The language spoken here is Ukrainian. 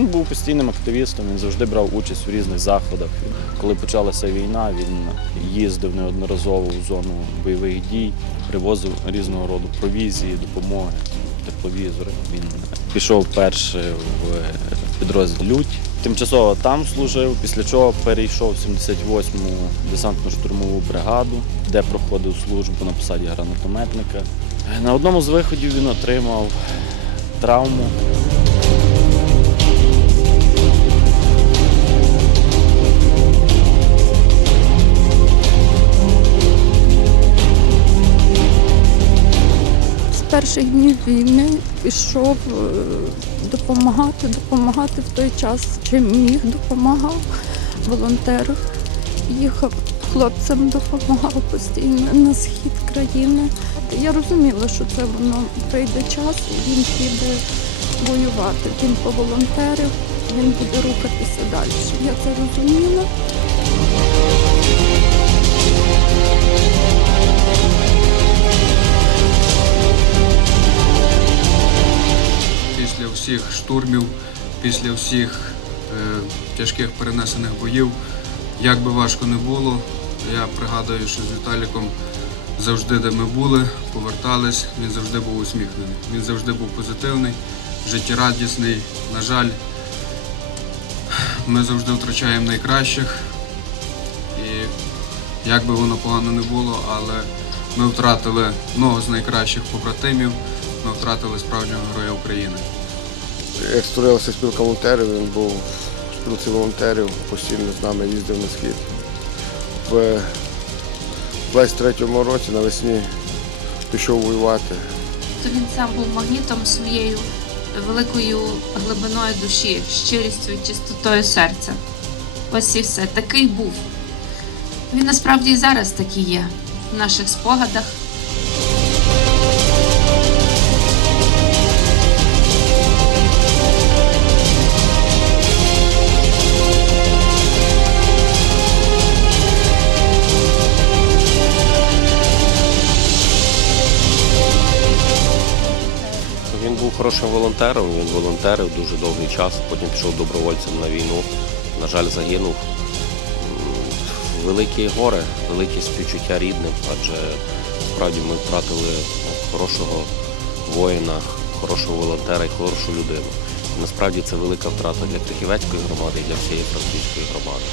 Він був постійним активістом, він завжди брав участь у різних заходах. Коли почалася війна, він їздив неодноразово у зону бойових дій, привозив різного роду провізії, допомоги, тепловізори. Він пішов перший в підрозділ Лють. Тимчасово там служив, після чого перейшов в 78-му десантно-штурмову бригаду, де проходив службу на посаді гранатометника. На одному з виходів він отримав травму. Перших днів війни пішов е, допомагати, допомагати в той час, чим міг, допомагав волонтер. Їхав хлопцям, допомагав постійно на схід країни. Я розуміла, що це воно прийде час, і він піде воювати. Він поволонтерив, він буде рухатися далі. Я це розуміла. Всіх штурмів, після всіх е, тяжких перенесених боїв, як би важко не було, я пригадую, що з Віталіком завжди, де ми були, повертались, він завжди був усміхнений. Він завжди був позитивний, життєрадісний. На жаль, ми завжди втрачаємо найкращих. І як би воно погано не було, але ми втратили одного з найкращих побратимів, ми втратили справжнього героя України. Як створилася спілка волонтерів, він був в спілці волонтерів, постійно з нами їздив на схід. В 23-му році навесні пішов воювати. то він сам був магнітом своєю великою глибиною душі, щирістю чистотою серця. Ось і все. Такий був. Він насправді і зараз такий є в наших спогадах. Він був хорошим волонтером, він волонтерив дуже довгий час, потім пішов добровольцем на війну. На жаль, загинув. М, Великі горе, велике співчуття рідним, адже справді ми втратили хорошого воїна, хорошого волонтера і хорошу людину. Насправді це велика втрата для Крихівецької громади і для всієї франківської громади.